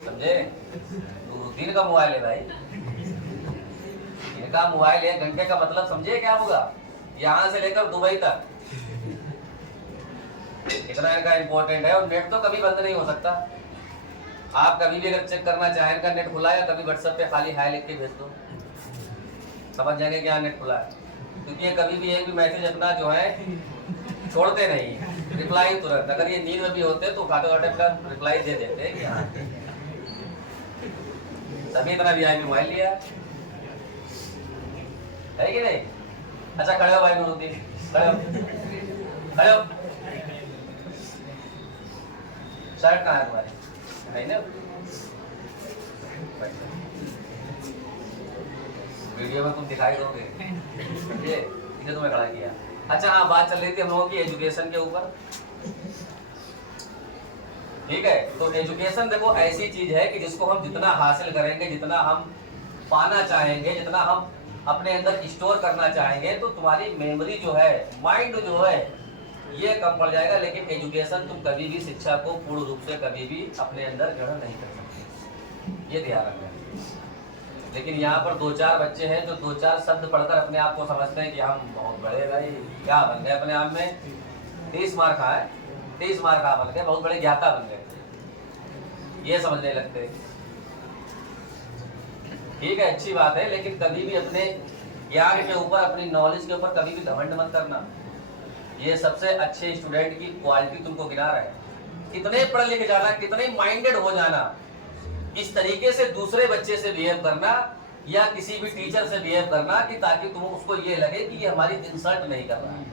समझे? नूरुद्दीन का मोबाइल है भाई, इनका मोबाइल 1 घंटे का मतलब समझे क्या होगा? यहाँ से लेकर दुबई तक इतना इनका इंपॉर्टेंट है। और नेट तो कभी बंद नहीं हो सकता। आप कभी भी अगर चेक करना चाहें, इनका नेट खुला है, कभी व्हाट्सएप पे खाली हाय लिख के भेज दो, समझ जाएंगे कि यहाँ नेट खुला है। क्योंकि ये कभी भी एक भी मैसेज अपना जो है छोड़ते नहीं है, रिप्लाई तुरंत। अगर ये नींद में भी होते तो उठाते उठाते का रिप्लाई दे देते हैं कि हाँ, तभी इतना वीआईपी मोबाइल लिया है कि नहीं? अच्छा खड़े हो भाई नूरुद्दीन, खड़े हो, खड़े हो। शर्ट कहाँ है तुम्हारी? नहीं ना, वीडियो में तुम दिखाई दोगे, समझे? इसे तुम्हें खड़ा किया। अच्छा हाँ, बात चल रही थी हम लोगों की एजुकेशन के ऊपर, ठीक है? तो एजुकेशन देखो ऐसी चीज है कि जिसको हम जितना हासिल करेंगे, जितना हम पाना चाहेंगे, जितना हम अपने अंदर स्टोर करना चाहेंगे, तो तुम्हारी मेमोरी जो है, माइंड जो है, ये कम पड़ जाएगा। लेकिन एजुकेशन तुम कभी भी शिक्षा को पूर्ण रूप से कभी भी अपने अंदर ग्रहण नहीं कर सकते, ये ध्यान रखना। लेकिन यहाँ पर 2-4 बच्चे हैं जो 2-4 शब्द पढ़कर अपने आप को समझते हैं कि हम बहुत बड़े भाई क्या बन गए अपने आप में, 30 मार्क खाए, 30 मार्क खा बन गए, बहुत बड़े ज्ञाता बन गए, ये समझने लगते। ठीक है, अच्छी बात है, लेकिन कभी भी अपने ज्ञान के ऊपर, अपनी नॉलेज के ऊपर कभी भी घमंड मत करना। ये सबसे अच्छे स्टूडेंट की क्वालिटी तुमको गिना रहा है। कितने पढ़ लिख जाना, कितने माइंडेड हो जाना, इस तरीके से दूसरे बच्चे से बिहेव करना या किसी भी टीचर से बिहेव करना कि ताकि तुम उसको ये लगे कि ये हमारी इंसल्ट नहीं कर रहा है,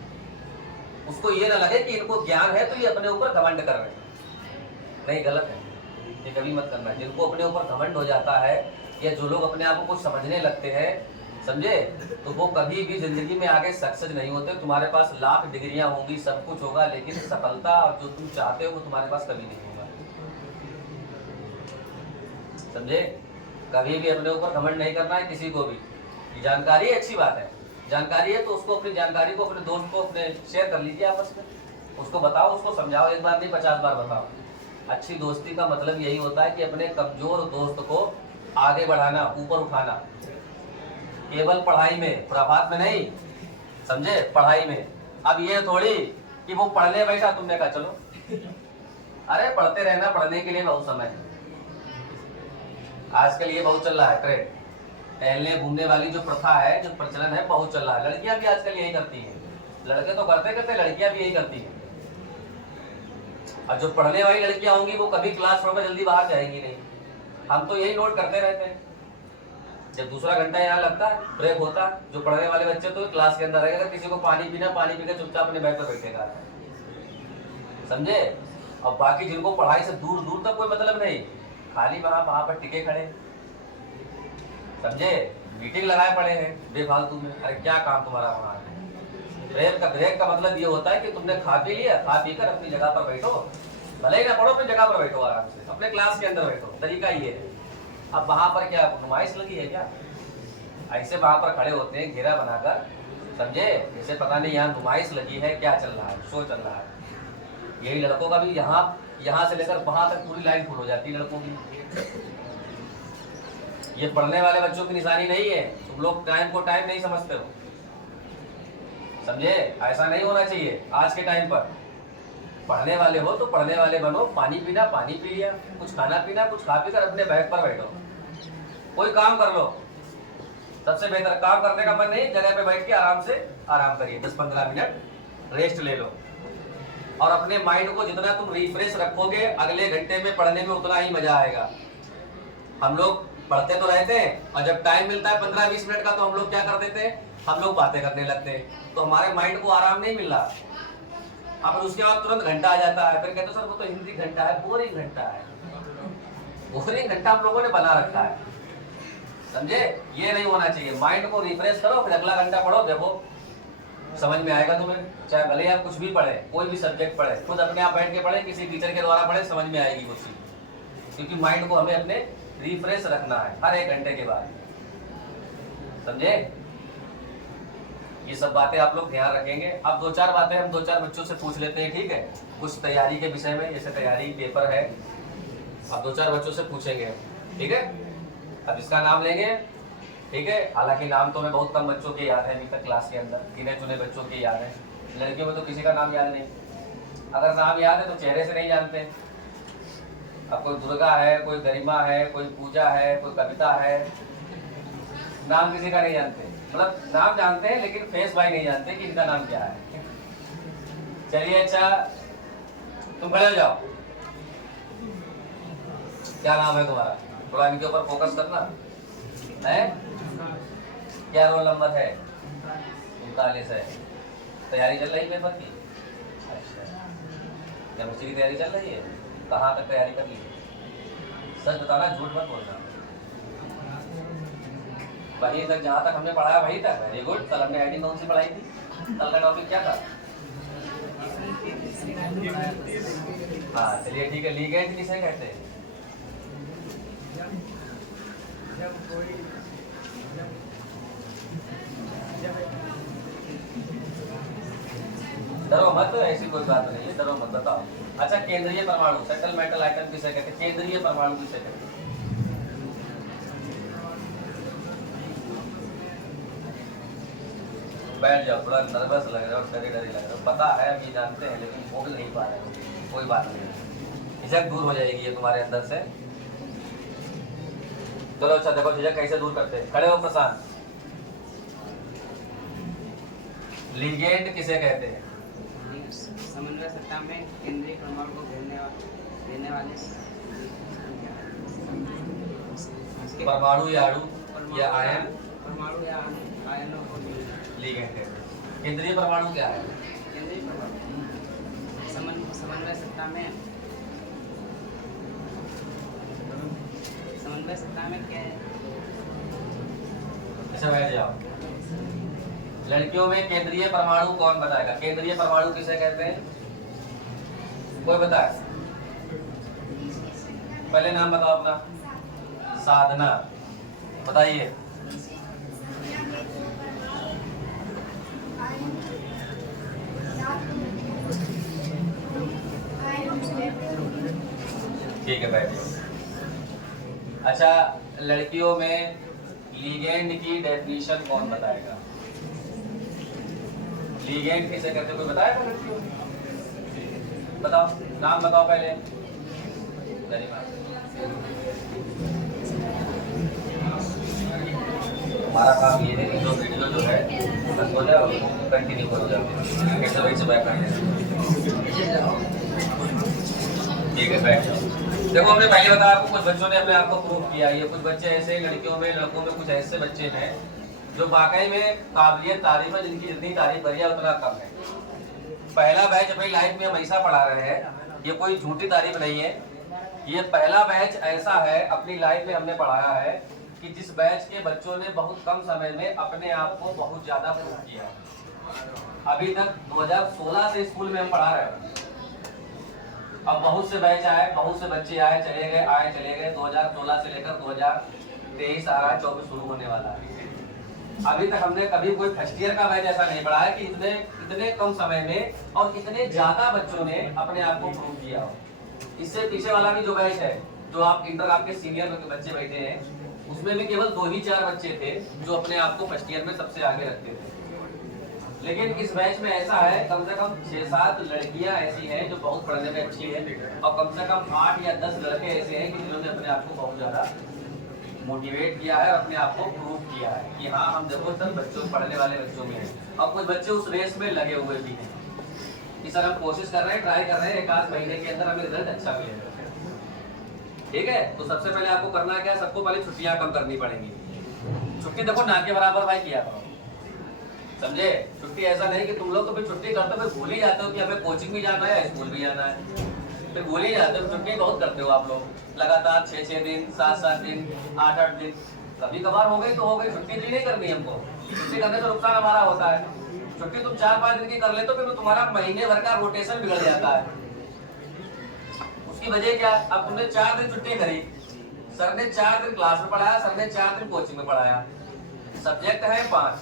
उसको ये ना लगे कि इनको ज्ञान है तो ये अपने ऊपर घमंड कर रहे हैं। नहीं, गलत है, ये कभी मत करना। जिनको अपने ऊपर घमंड हो जाता है या जो लोग अपने आप को कुछ समझने लगते हैं, समझे, तो वो कभी भी जिंदगी में आगे सक्सेस नहीं होते। तुम्हारे पास लाख डिग्रियां होंगी, सब कुछ होगा, लेकिन सफलता और जो तुम चाहते हो वो तुम्हारे पास कभी नहीं होगा, समझे? कभी भी अपने ऊपर घमंड नहीं करना है किसी को भी। जानकारी अच्छी बात है, जानकारी है तो उसको, अपनी जानकारी को अपने दोस्त को अपने शेयर कर लीजिए आपस में, उसको बताओ, उसको समझाओ, एक बार नहीं 50 बार बताओ। अच्छी दोस्ती का मतलब यही होता है कि अपने कमजोर दोस्त को आगे बढ़ाना, ऊपर उठाना, केवल पढ़ाई में, खुराफात में नहीं, समझे? पढ़ाई में। अब ये थोड़ी कि वो पढ़ने बैठा, तुमने कहा चलो, अरे पढ़ते रहना, पढ़ने के लिए बहुत समय है। आजकल ये बहुत चल रहा है ट्रेंड, टहलने घूमने वाली जो प्रथा है, जो प्रचलन है, बहुत चल रहा है। लड़कियां भी आजकल यही करती हैं, लड़के तो करते करते, लड़कियां भी यही करती हैं। और जो पढ़ने वाली लड़कियां होंगी वो कभी क्लास छोड़कर जल्दी बाहर जाएंगी नहीं। हम तो यही नोट करते रहते हैं, जब दूसरा घंटा यहाँ लगता है, ब्रेक होता है, जो पढ़ने वाले बच्चे तो क्लास के अंदर रहेगा, किसी को पानी पीना, पानी पीकर चुपचाप अपने बैठ पर बैठेगा, समझे? और बाकी जिनको पढ़ाई से दूर दूर तक कोई मतलब नहीं, खाली वहां पर टिके खड़े, समझे? मीटिंग लगाए पड़े हैं बेफालतू में। अरे क्या काम तुम्हारा वहां है? ब्रेक का मतलब ये होता है कि तुमने खा पी लिया, खा पी कर अपनी जगह पर बैठो, भले ही ना पढ़ो, अपनी जगह पर बैठो, आराम से अपने क्लास के अंदर बैठो, तरीका ये है। अब वहां पर क्या नुमाइश लगी है क्या? ऐसे वहां पर खड़े होते हैं घेरा बनाकर, समझे? जैसे पता नहीं यहाँ नुमाइश लगी है, क्या चल रहा है, शो चल रहा है। यही लड़कों का भी यहाँ से लेकर वहां तक पूरी लाइन फुल हो जाती है लड़कों की। ये पढ़ने वाले बच्चों की निशानी नहीं है, तुम लोग टाइम को टाइम नहीं समझते हो, समझे? ऐसा नहीं होना चाहिए। आज के टाइम पर पढ़ने वाले हो तो पढ़ने वाले बनो, पानी पीना, पानी पी लिया, कुछ खाना पीना, कुछ खा पी कर अपने बैग पर बैठो, कोई काम कर लो। सबसे बेहतर, काम करने का मन नहीं, जगह पे बैठ के आराम से आराम करिए, 10-15 मिनट रेस्ट ले लो। और अपने माइंड को जितना तुम रिफ्रेश रखोगे अगले घंटे में पढ़ने में, उतना ही मजा आएगा। हम लोग पढ़ते तो रहते हैं और जब टाइम मिलता है 15-20 मिनट का, तो हम लोग क्या कर देते हैं, हम लोग बातें करने लगते हैं, तो हमारे माइंड को आराम नहीं मिल रहा। अब उसके बाद तुरंत घंटा आ जाता है, फिर कहते सर वो तो हिंदी घंटा है, बोरिंग घंटा है। बोरिंग घंटा हम लोगों ने बना रखा है, समझे? ये नहीं होना चाहिए। माइंड को रिफ्रेश करो, फिर अगला घंटा पढ़ो, देखो समझ में आएगा तुम्हें। चाहे भले आप कुछ भी पढ़े, कोई भी सब्जेक्ट पढ़े, खुद अपने आप बैठ के पढ़े, किसी टीचर के द्वारा पढ़े, समझ में आएगी वो चीज। क्योंकि माइंड को हमें अपने रिफ्रेश रखना है हर 1 घंटे के बाद, समझे? ये सब बातें आप लोग ध्यान रखेंगे। अब 2-4 बातें हम 2-4 बच्चों से पूछ लेते हैं, ठीक है? कुछ तैयारी के विषय में, जैसे तैयारी पेपर है, अब 2-4 बच्चों से पूछेंगे, ठीक है। अब इसका नाम लेंगे, ठीक है। हालांकि नाम तो हमें बहुत कम बच्चों के याद है अभी तक क्लास के अंदर, गिने चुने बच्चों के याद है। लड़कियों में तो किसी का नाम याद नहीं, अगर नाम याद है तो चेहरे से नहीं जानते। अब कोई दुर्गा है, कोई गरिमा है, कोई पूजा है, कोई कविता है, नाम किसी का नहीं जानते। मतलब नाम जानते हैं लेकिन फेस भाई नहीं जानते कि इनका नाम क्या है। चलिए अच्छा, तुम खड़े हो जाओ। क्या नाम है तुम्हारा? थोड़ा इनके ऊपर फोकस करना है। क्या रोल नंबर है? 39 है। तैयारी चल रही पेपर की? अच्छा, केमिस्ट्री की तैयारी चल रही है। कहाँ तक तैयारी कर ली? सच बताना, झूठ मत बोलना। वहीं तक जहाँ तक हमने पढ़ाया वहीं तक। Very good. कल हमने आईडी कौन सी पढ़ाई थी? कल का टॉपिक क्या था? हाँ चलिए ठीक है। लीगेंड किसे कहते हैं? डरो मत, ऐसी कोई बात नहीं है, डरो मत, बताओ। अच्छा, केंद्रीय परमाणु, सेटल मेटल आइटम किसे कहते हैं? केंद्रीय परमाणु किसे कहते हैं? बैठ जाओ, थोड़ा नर्वस लग रहे हो, डरे डरे लग रहे हो। पता है अभी जानते हैं लेकिन बोल नहीं पा रहे हो। कोई बात नहीं, झिझक दूर हो जाएगी ये तुम्हारे अंदर से। चलो अच्छा देखो झिझक कैसे दूर करते हैं। खड़े हो प्रशांत। लिगेंड किसे कहते हैं? समन्वय सत्ता में केंद्रीय परमाणु को घेरने वाले परमाणु या अणु या आयन, परमाणु या आयनों को लिगेंड है। केंद्रीय परमाणु क्या है? केंद्रीय परमाणु समन्वय सत्ता में क्या है? अच्छा बैठ जाओ। लड़कियों में केंद्रीय परमाणु कौन बताएगा? केंद्रीय परमाणु किसे कहते हैं? कोई बताए? पहले नाम बताओ अपना। साधना, बताइए। ठीक है बैठ जाओ। अच्छा, लड़कियों में लिगेंड की डेफिनेशन कौन बताएगा? लिगेंड किसे कहते हैं? कोई बताएगा लड़कियों? बताओ, नाम बताओ पहले। हमारा काम ये है कि जो वीडियो जो है बस हो जाए, कंटिन्यू हो जाए। कैसे वही से बैठ करने, ठीक है बैठ जाओ। देखो हमने पहले बताया आपको, कुछ बच्चों ने अपने आप को प्रूव किया। ये कुछ बच्चे ऐसे, लड़कियों में लड़कों में कुछ ऐसे बच्चे हैं जो वाकई में काबिलियत तारीफ है, जिनकी जितनी तारीफ करिए उतना कम है। पहला बैच अपनी लाइफ में हम ऐसा पढ़ा रहे हैं, ये कोई झूठी तारीफ नहीं है। ये पहला बैच ऐसा है अपनी लाइफ में हमने पढ़ाया है कि जिस बैच के बच्चों ने बहुत कम समय में अपने आप को बहुत ज्यादा प्रूव किया। अभी तक 2016 से स्कूल में हम पढ़ा रहे हैं। अब बहुत से बैच आए, बहुत से बच्चे आए चले गए, आए चले गए। 2016 से लेकर 2023 आ रहा है, 24 शुरू होने वाला है। अभी तक हमने कभी कोई फर्स्ट ईयर का बैच ऐसा नहीं पढ़ा है कि इतने कम समय में और इतने ज्यादा बच्चों ने अपने आप को प्रूव किया हो। इससे पीछे वाला भी जो बैच है, जो आप इंटर आपके सीनियर में बच्चे बैठे हैं, उसमें भी केवल 2 ही 4 बच्चे थे जो अपने आप को फर्स्ट ईयर में सबसे आगे रखते थे। लेकिन इस बैच में ऐसा है, कम से कम 6-7 लड़कियां ऐसी हैं जो बहुत पढ़ने में अच्छी हैं, और कम से कम 8 या 10 लड़के ऐसे हैं कि जिन्होंने अपने आप को बहुत ज्यादा मोटिवेट किया है, अपने आप को प्रूव किया है कि हाँ हम देखो सब बच्चों, पढ़ने वाले बच्चों में हैं। और कुछ बच्चे उस रेस में लगे हुए भी हैं कि सर हम कोशिश कर रहे हैं, ट्राई कर रहे हैं, 1-8 महीने के अंदर हमें रिजल्ट अच्छा मिलेगा। ठीक है, तो सबसे पहले आपको करना क्या है? सबको पहले छुट्टियां कम करनी पड़ेंगी। छुट्टी देखो ना के बराबर भाई किया करो, समझे? छुट्टी ऐसा नहीं कि तुम लोग तो फिर छुट्टी करते हो, फिर भूल ही जाते हो कि हमें कोचिंग भी जाना है, स्कूल भी जाना है, फिर भूल ही जाते हो। छुट्टी बहुत करते हो आप लोग, लगातार 6-6 दिन, 7-7 दिन, 8-8 दिन। कभी कभार हो गई तो हो गई, छुट्टी भी नहीं करनी हमको। छुट्टी करने से नुकसान हमारा होता है। छुट्टी तुम 4-5 दिन की कर ले तो फिर तुम्हारा महीने भर का रोटेशन बिगड़ जाता है। उसकी वजह क्या? अब तुमने 4 दिन छुट्टी करी, सर ने 4 दिन क्लास में पढ़ाया, सर ने 4 दिन कोचिंग में पढ़ाया, सब्जेक्ट है 5,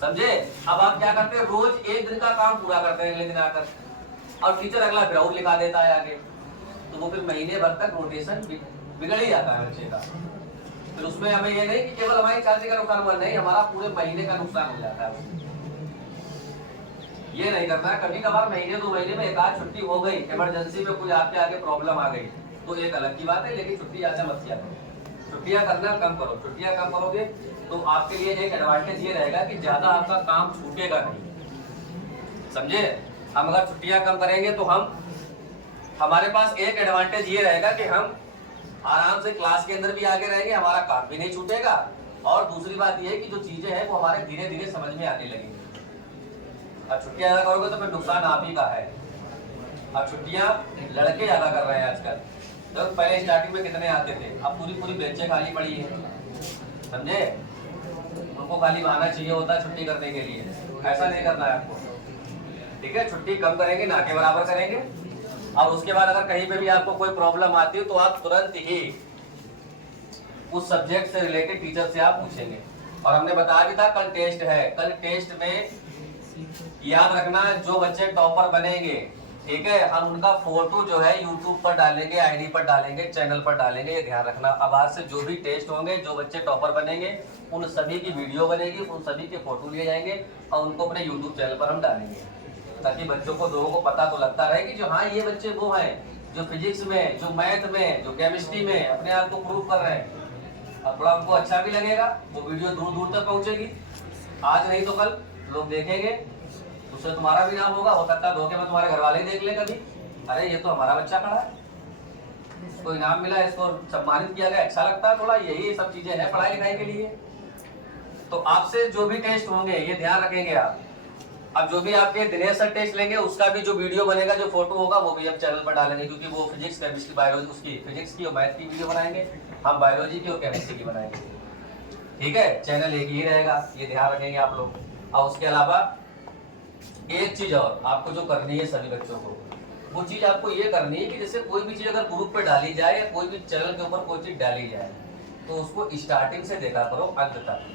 समझे? अब आप क्या करते हैं? रोज 1 दिन का काम पूरा करते हैं अगले दिन आकर, और टीचर अगला फिर और लिखा देता है आगे। तो वो फिर महीने भर तक रोटेशन बिगड़ ही जाता है बच्चे का। फिर उसमें हमें ये नहीं कि केवल हमारी चार्जिंग का नुकसान हुआ, नहीं, हमारा पूरे महीने का नुकसान हो जाता है। ये नहीं करना है। कभी कभार महीने 2 महीने में एक आध छुट्टी हो गई, इमरजेंसी में कुछ आपके आगे प्रॉब्लम आ गई तो एक अलग की बात है, लेकिन छुट्टी आजा मत किया करो। छुट्टियां करना कम करो। छुट्टियां कम करोगे तो आपके लिए एक एडवांटेज ये रहेगा कि ज्यादा आपका काम छूटेगा नहीं, समझे। हम अगर छुट्टियां कम करेंगे तो हमारे पास एक एडवांटेज ये रहेगा कि हम आराम से क्लास के अंदर भी आगे रहेंगे, हमारा काम भी नहीं छूटेगा। और दूसरी बात ये है कि जो चीजें हैं वो हमारे धीरे धीरे समझ में आने लगेंगी। अब छुट्टियां ज्यादा करोगे तो फिर नुकसान आप ही का है। अब छुट्टियां लड़के ज्यादा कर रहे हैं आजकल, तो पहले स्टार्टिंग में कितने आते थे, अब पूरी बेंचें खाली पड़ी है, समझे। उनको खाली बहाना चाहिए होता है छुट्टी करने के लिए, ऐसा नहीं करना है आपको, ठीक है। छुट्टी कम करेंगे, ना के बराबर करेंगे। और उसके बाद अगर कहीं पे भी आपको कोई प्रॉब्लम आती है तो आप तुरंत ही उस सब्जेक्ट से रिलेटेड टीचर से आप पूछेंगे। और हमने बताया भी था कल टेस्ट है, कल टेस्ट में याद रखना जो बच्चे टॉपर बनेंगे, ठीक है, हम उनका फोटो जो है यूट्यूब पर डालेंगे, आईडी पर डालेंगे, चैनल पर डालेंगे, ये ध्यान रखना। अब आज से जो भी टेस्ट होंगे, जो बच्चे टॉपर बनेंगे, उन सभी की वीडियो बनेगी, उन सभी के फोटो लिए जाएंगे और उनको अपने यूट्यूब चैनल पर हम डालेंगे, ताकि बच्चों को, लोगों को पता तो लगता रहे कि जो हाँ ये बच्चे वो हैं जो फिजिक्स में, जो मैथ में, जो केमिस्ट्री में अपने आप को प्रूव कर रहे हैं। और थोड़ा उनको अच्छा भी लगेगा, वो वीडियो दूर दूर तक पहुंचेगी। आज नहीं तो कल लोग देखेंगे, उससे तुम्हारा भी नाम होगा। हो सकता है धोखे में तुम्हारे घर वाले ही देख ले कभी, अरे ये तो हमारा बच्चा खड़ा है, इसको इनाम मिला, इसको सम्मानित किया गया, अच्छा लगता है थोड़ा। यही सब चीजें हैं पढ़ाई लिखाई के लिए। तो आपसे जो भी टेस्ट होंगे ये ध्यान रखेंगे आप। अब जो भी आपके दिनेश सर टेस्ट लेंगे उसका भी जो वीडियो बनेगा, जो फोटो होगा, वो भी हम चैनल पर डालेंगे, क्योंकि वो फिजिक्स, केमिस्ट्री, बायोलॉजी, उसकी फिजिक्स की और मैथ की वीडियो बनाएंगे, हम बायोलॉजी की और केमिस्ट्री की बनाएंगे, ठीक है। चैनल एक ही रहेगा, ये ध्यान रखेंगे आप लोग। और उसके अलावा एक चीज और आपको जो करनी है सभी बच्चों को, वो चीज आपको ये करनी है कि जैसे कोई भी चीज अगर ग्रुप पे डाली जाए या कोई भी चैनल के ऊपर कोई चीज डाली जाए तो उसको स्टार्टिंग से देखा करो अंत तक।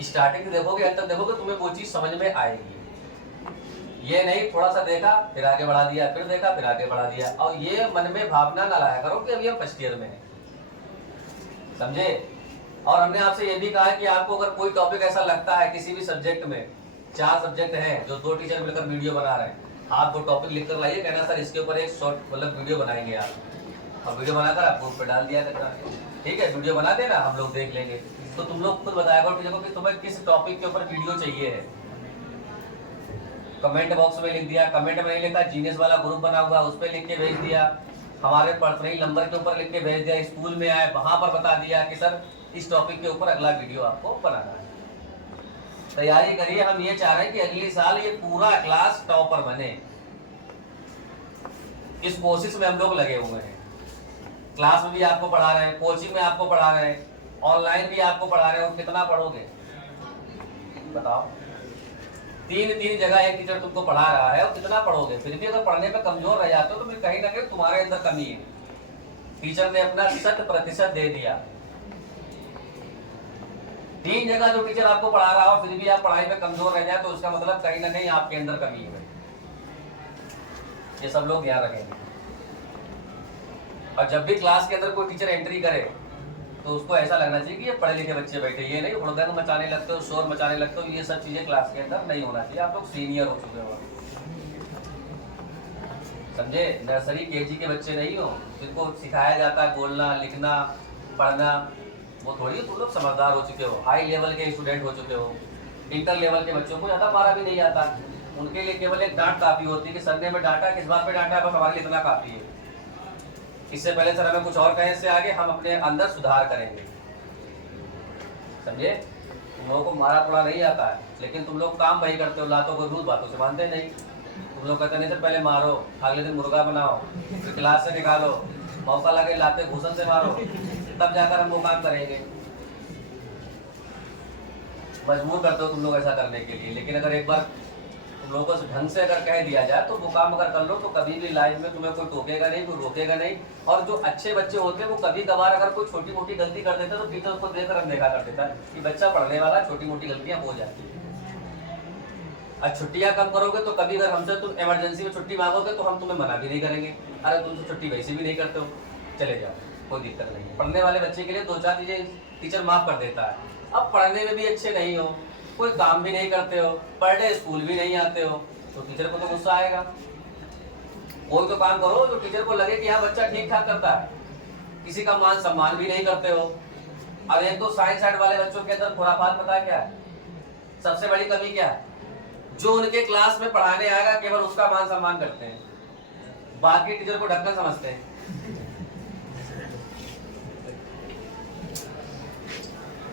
स्टार्टिंग से देखोगे, अंत तक देखोगे, तुम्हें वो चीज समझ में आएगी। ये नहीं थोड़ा सा देखा फिर आगे बढ़ा दिया, फिर देखा फिर आगे बढ़ा दिया, और ये मन में भावना ना लाया करो कि अभी हम फर्स्ट ईयर में हैं, समझे। और हमने आपसे ये भी कहा है कि आपको अगर कोई टॉपिक ऐसा लगता है किसी भी सब्जेक्ट में, 4 सब्जेक्ट हैं जो 2 टीचर मिलकर वीडियो बना रहे हैं, आप वो टॉपिक लिख कर लाइए, कहना सर इसके ऊपर एक शॉर्ट मतलब वीडियो बनाएंगे आप, और वीडियो बनाकर आप ग्रुप पे डाल दिया करना, ठीक है। वीडियो बना देना, हम लोग देख लेंगे। तो तुम लोग खुद बताया करो टीचर को कि तुम्हें किस टॉपिक के ऊपर वीडियो चाहिए है। कमेंट बॉक्स में लिख दिया, कमेंट में नहीं लिखा, जीनियस वाला ग्रुप बना हुआ उस पर लिख के भेज दिया, हमारे पर्सनल नंबर के ऊपर लिख के भेज दिया, स्कूल में आए वहां पर बता दिया कि सर इस टॉपिक के ऊपर अगला वीडियो आपको बनाना है। तैयारी करिए, हम ये चाह रहे हैं कि अगले साल ये पूरा क्लास टॉपर बने, इस कोशिश में हम लोग लगे हुए हैं। क्लास में भी आपको पढ़ा रहे हैं, कोचिंग में आपको पढ़ा रहे हैं, ऑनलाइन भी आपको पढ़ा रहे हो। कितना पढ़ोगे बताओ? 3 जगह एक टीचर तुमको पढ़ा रहा है और कितना पढ़ोगे? फिर भी अगर पढ़ने पे कमजोर रह जाते हो तो फिर कहीं ना कहीं तुम्हारे अंदर कमी है। टीचर ने अपना 100% दे दिया। 3 जगह जो टीचर आपको पढ़ा रहा हो फिर भी आप पढ़ाई में कमजोर रह जाए तो उसका मतलब कहीं ना कहीं आपके अंदर कमी है। ये सब लोग ध्यान रखेंगे। और जब भी क्लास के अंदर कोई टीचर एंट्री करे तो उसको ऐसा लगना चाहिए कि ये पढ़े लिखे बच्चे बैठे, ये नहीं हुड़दंग मचाने लगते हो, शोर मचाने लगते हो। ये सब चीजें क्लास के अंदर नहीं होना चाहिए। आप लोग सीनियर हो चुके हो, समझे। नर्सरी केजी के बच्चे नहीं हो जिनको सिखाया जाता है बोलना, लिखना, पढ़ना। वो थोड़ी तुम लोग समझदार हो चुके हो, हाई लेवल के स्टूडेंट हो चुके हो। इंटर लेवल के बच्चों को ज्यादा पारा भी नहीं आता, उनके लिए केवल एक डांट काफी होती है कि सर ने हमें डांटा, किस बात पे डांटा है, बस हमारे लिए इतना काफी है। इससे पहले सर हमें कुछ और कहें, इससे आगे हम अपने अंदर सुधार करेंगे, समझे। तुम लोगों को मारा थोड़ा नहीं आता है, लेकिन तुम लोग काम वही करते हो, लातों को दूध बातों से मानते नहीं। तुम लोग कहते नहीं सर पहले मारो, अगले दिन मुर्गा बनाओ, फिर क्लास से निकालो, मौका लगे लाते घूसन से मारो, तब जाकर हम वो काम करेंगे। मजबूर करते हो तुम लोग ऐसा करने के लिए। लेकिन अगर एक बार तुम लोगों को ढंग से अगर कह दिया जाए तो वो काम अगर कर लो तो कभी भी लाइफ में तुम्हें कोई टोकेगा नहीं, कोई रोकेगा नहीं। और जो अच्छे बच्चे होते हैं वो कभी कभार अगर कोई छोटी मोटी गलती कर देते हैं तो टीचर उसको देखकर अनदेखा कर देता है कि बच्चा पढ़ने वाला, छोटी मोटी गलतियां हो जाती है। अब छुट्टियां कम करोगे तो कभी अगर हमसे तुम इमरजेंसी में छुट्टी मांगोगे तो हम तुम्हें मना भी नहीं करेंगे। अरे तुम तो छुट्टी वैसे भी नहीं करते हो, चले जाओ, कोई दिक्कत नहीं। पढ़ने वाले बच्चे के लिए 2-4 चीजें टीचर माफ कर देता है। अब पढ़ने में भी अच्छे नहीं हो, कोई काम भी नहीं करते हो, पर डे स्कूल भी नहीं आते हो, तो टीचर को तो गुस्सा आएगा। कोई तो काम करो जो टीचर को लगे कि हाँ बच्चा ठीक ठाक करता है, किसी का मान सम्मान भी नहीं करते हो। अब एक तो साइंस साइड वाले बच्चों के अंदर खुरापात पता है क्या है, सबसे बड़ी कमी क्या है, जो उनके क्लास में पढ़ाने आएगा केवल उसका मान सम्मान करते हैं, बाकी टीचर को ढक्कन समझते हैं।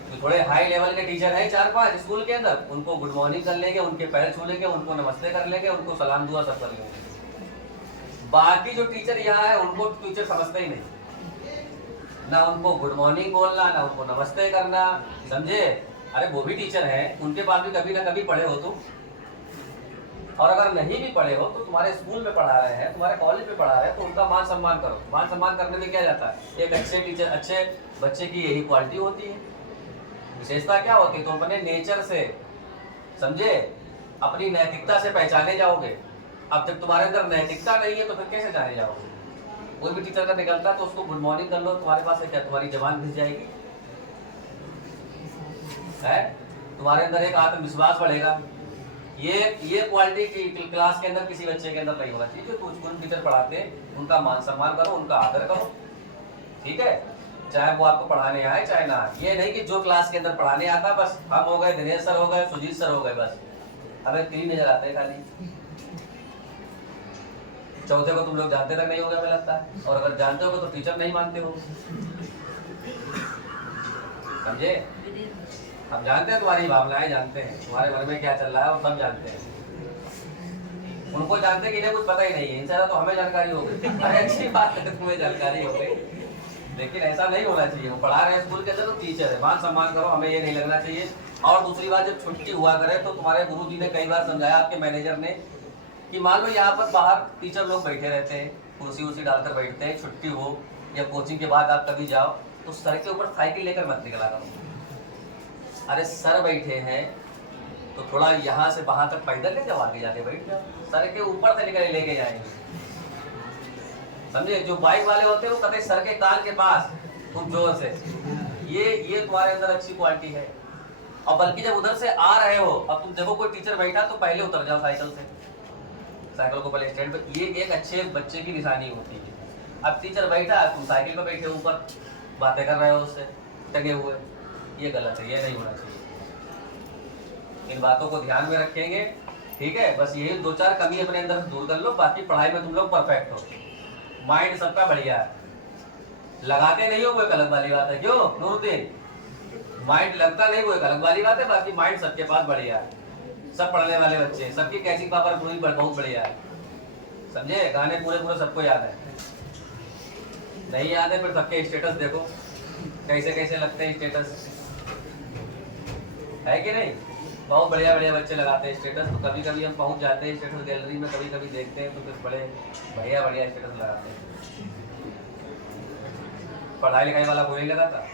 तो थोड़े हाई लेवल के टीचर हैं 4-5 स्कूल के अंदर, उनको गुड मॉर्निंग कर लेंगे, उनके पैर छू लेंगे, उनको नमस्ते कर लेंगे, उनको सलाम दुआ सब कर लेंगे। बाकी जो टीचर यहाँ है उनको टीचर समझते ही नहीं, ना उनको गुड मॉर्निंग बोलना, ना उनको नमस्ते करना, समझे। अरे वो भी टीचर हैं, उनके पास भी कभी ना कभी पढ़े हो तुम, और अगर नहीं भी पढ़े हो तो तुम्हारे स्कूल में पढ़ा रहे हैं, तुम्हारे कॉलेज में पढ़ा रहे हैं, तो उनका मान सम्मान करो। मान सम्मान करने में क्या जाता है, एक अच्छे टीचर, अच्छे बच्चे की यही क्वालिटी होती है। विशेषता क्या होती है, तो अपने नेचर से, समझे, अपनी नैतिकता से पहचाने जाओगे। अब जब तुम्हारे अंदर नैतिकता नहीं है तो फिर कैसे जाने जाओगे। कोई भी टीचर का निकलता है तो उसको गुड मॉर्निंग कर लो, तुम्हारे पास है क्या, तुम्हारी जबान घिस जाएगी है, तुम्हारे अंदर एक आत्मविश्वास बढ़ेगा। ये क्वालिटी की क्लास के अंदर किसी बच्चे के अंदर नहीं होना चाहिए। जो स्कूल टीचर पढ़ाते हैं उनका मान सम्मान करो, उनका आदर करो, ठीक है, चाहे वो आपको पढ़ाने आए चाहे ना आए। ये नहीं कि जो क्लास के अंदर पढ़ाने आता बस हम हो गए, दिनेश सर हो गए, सुजीत सर हो गए, बस हमें 3 नजर आते हैं खाली। चौथे को तुम लोग जानते तक नहीं होगा हमें लगता है, और अगर जानते हो तो टीचर नहीं मानते हो, समझे। हम जानते हैं तुम्हारी भावनाएं, जानते हैं तुम्हारे मन में क्या चल रहा है, और सब जानते हैं। उनको जानते कि इन्हें कुछ पता ही नहीं है, इनसे तो हमें जानकारी हो गई। अरे अच्छी बात है, तुम्हें जानकारी हो गई, लेकिन ऐसा नहीं होना चाहिए। वो पढ़ा रहे हैं स्कूल के अंदर तो टीचर है, मान सम्मान करो, हमें ये नहीं लगना चाहिए। और दूसरी बात, जब छुट्टी हुआ करे तो तुम्हारे गुरुजी ने कई बार समझाया, आपके मैनेजर ने, कि मान लो यहाँ पर बाहर टीचर लोग बैठे रहते हैं, कुर्सी उर्सी डालकर बैठते हैं, छुट्टी हो या कोचिंग के बाद आप कभी जाओ तो सर के ऊपर साइकिल लेकर मत निकला करो। अरे सर बैठे हैं तो थोड़ा यहाँ से वहां तक पैदल ले जाओ, आगे जाके बैठ जाओ, सर के ऊपर से निकल लेके जाएंगे, समझे। जो बाइक वाले होते हैं वो कभी सर के कान के पास खूब जोर से, ये तुम्हारे अंदर अच्छी क्वालिटी है। और बल्कि जब उधर से आ रहे हो, अब तुम देखो कोई टीचर बैठा तो पहले उतर जाओ साइकिल से, साइकिल को पहले स्टैंड पे, ये एक अच्छे बच्चे की निशानी होती है। अब टीचर बैठा, तुम साइकिल पे बैठे ऊपर बातें कर रहे हो उससे टंगे हुए, ये गलत है, ये नहीं होना चाहिए। इन बातों को ध्यान में रखेंगे, ठीक है। बस यही 2-4 कमी अपने अंदर से दूर कर लो, बाकी पढ़ाई में तुम लोग परफेक्ट हो, माइंड सबका बढ़िया है। लगाते नहीं हो कोई अलग वाली बात है, क्यों नूरुद्दीन, माइंड लगता नहीं कोई अलग वाली बात है, बाकी माइंड सबके पास बढ़िया है। सब पढ़ने वाले बच्चे, सबकी कैचिंग पावर पूरी बहुत बढ़िया है, समझे। गाने पूरे सबको याद है, नहीं याद है फिर सबके स्टेटस देखो कैसे कैसे लगते हैं स्टेटस, है कि नहीं। बहुत बढ़िया बच्चे लगाते हैं स्टेटस, तो कभी कभी हम पहुंच जाते हैं स्टेटस गैलरी में, कभी कभी देखते हैं तो फिर बड़े बढ़िया स्टेटस लगाते हैं। पढ़ाई लिखाई वाला कोई नहीं लगाता,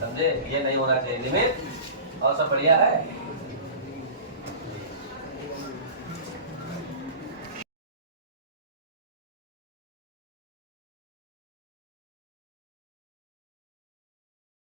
समझे। ये नहीं होना चाहिए, लिमिट। और सब बढ़िया है।